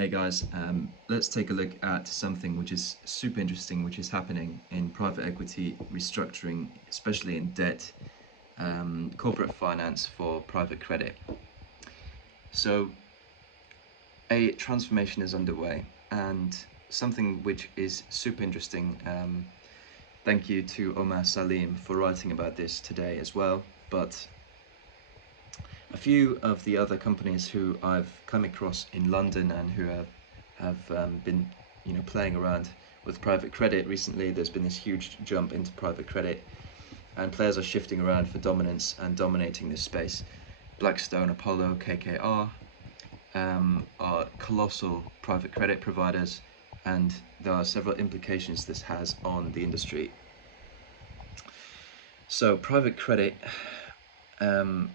Hey guys, let's take a look at something which is super interesting, which is happening in private equity restructuring, especially in debt, corporate finance for private credit. So, a transformation is underway, and something which is super interesting. Thank you to Omar Salim for writing about this today as well. But a few of the other companies who I've come across in London and who have been playing around with private credit recently. There's been this huge jump into private credit, and players are shifting around for dominance and dominating this space. Blackstone, Apollo, KKR are colossal private credit providers, and there are several implications this has on the industry. So private credit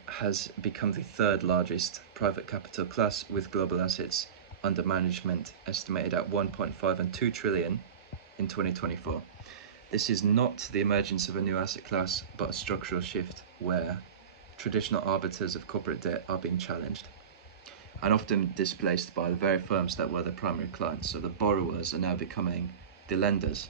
has become the third largest private capital class, with global assets under management estimated at 1.5 and 2 trillion in 2024. This is not the emergence of a new asset class, but a structural shift where traditional arbiters of corporate debt are being challenged and often displaced by the very firms that were the primary clients. So the borrowers are now becoming the lenders.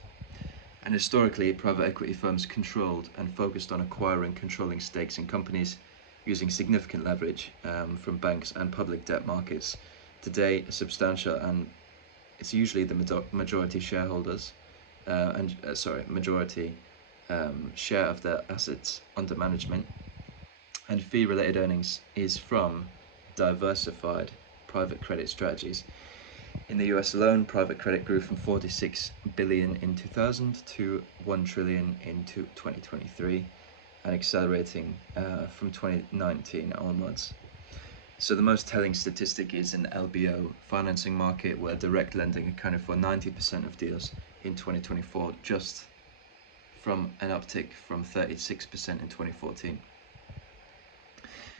And historically, private equity firms controlled and focused on acquiring controlling stakes in companies using significant leverage from banks and public debt markets. Today, substantial, and it's usually the majority shareholders majority share of their assets under management, and fee-related earnings is from diversified private credit strategies. In the US alone, private credit grew from 46 billion in 2000 to 1 trillion in 2023, and accelerating from 2019 onwards. So the most telling statistic is an LBO financing market, where direct lending accounted for 90% of deals in 2024, just from an uptick from 36% in 2014.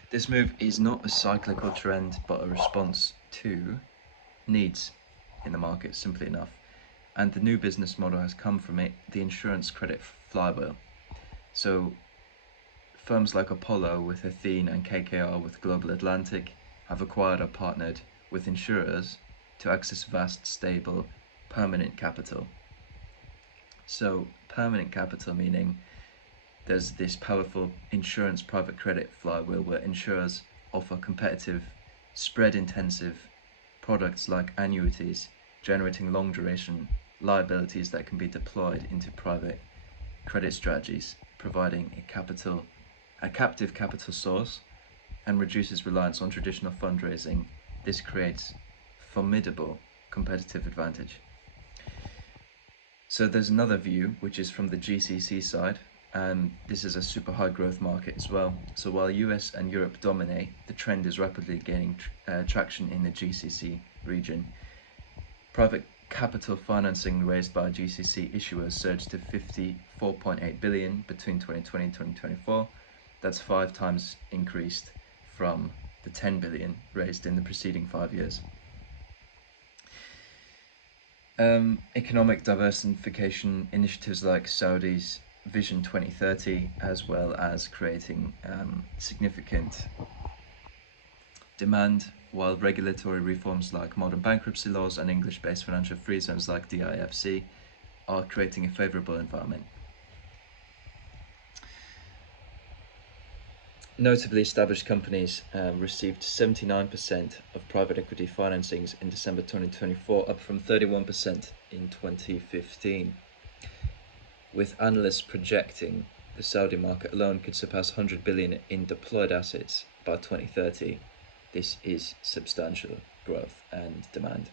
This move is not a cyclical trend, but a response to needs in the market, simply enough. And the new business model has come from it, the insurance credit flywheel. So firms like Apollo with Athene and KKR with Global Atlantic have acquired or partnered with insurers to access vast, stable, permanent capital. So permanent capital meaning there's this powerful insurance private credit flywheel where insurers offer competitive, spread-intensive products like annuities, generating long duration liabilities that can be deployed into private credit strategies, providing a captive capital source, and reduces reliance on traditional fundraising. This creates formidable competitive advantage. So there's another view, which is from the GCC side, and this is a super high growth market as well. So while US and Europe dominate, the trend is rapidly gaining traction in the GCC region. Private capital financing raised by GCC issuers surged to 54.8 billion between 2020 and 2024. That's 5 times increased from the 10 billion raised in the preceding 5 years. Economic diversification initiatives like Saudi's Vision 2030, as well as creating significant demand, while regulatory reforms like modern bankruptcy laws and English-based financial free zones like DIFC are creating a favourable environment. Notably, established companies received 79% of private equity financings in December 2024, up from 31% in 2015, with analysts projecting the Saudi market alone could surpass 100 billion in deployed assets by 2030. This is substantial growth and demand.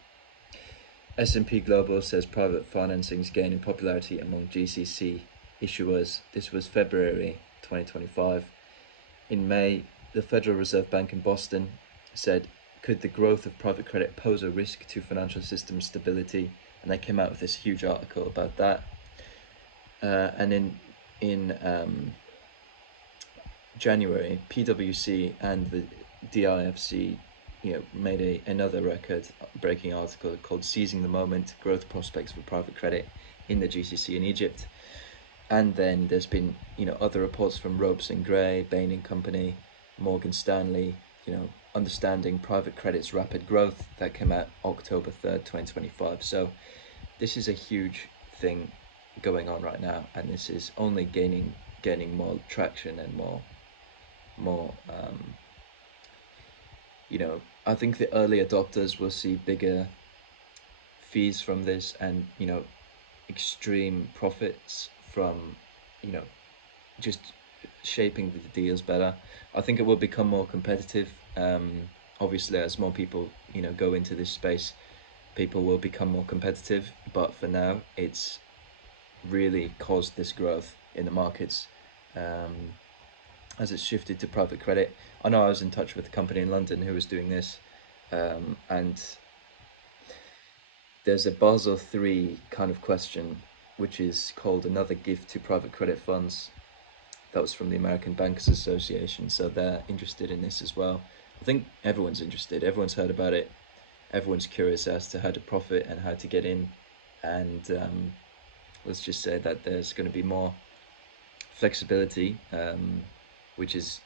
S&P Global says private financing is gaining popularity among GCC issuers. This was February 2025. In May, the Federal Reserve Bank in Boston said, could the growth of private credit pose a risk to financial system stability? And they came out with this huge article about that. And in January, PwC and the DIFC made another record-breaking article called Seizing the Moment, Growth Prospects for Private Credit in the GCC in Egypt. And then there's been other reports from Ropes and Gray, Bain and Company, Morgan Stanley, Understanding Private Credit's Rapid Growth that came out October 3rd, 2025. So this is a huge thing going on right now, and this is only gaining more traction and more I think the early adopters will see bigger fees from this, and extreme profits from you know just shaping the deals better. I think it will become more competitive. Obviously, as more people go into this space, people will become more competitive. But for now, it's really caused this growth in the markets, um, as it's shifted to private credit. I know I was in touch with a company in London who was doing this, and there's a Basel III kind of question, which is called another gift to private credit funds. That was from the American Bankers Association, so they're interested in this as well. I think everyone's interested. Everyone's heard about it. Everyone's curious as to how to profit and how to get in. And let's just say that there's going to be more flexibility, which is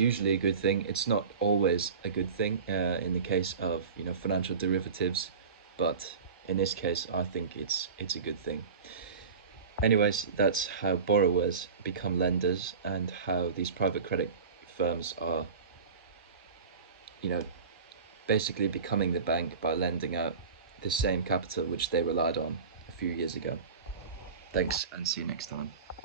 usually a good thing. It's not always a good thing in the case of financial derivatives, but in this case, I think it's a good thing. Anyways, that's how borrowers become lenders and how these private credit firms are, you know, basically becoming the bank by lending out the same capital which they relied on a few years ago. Thanks, and see you next time.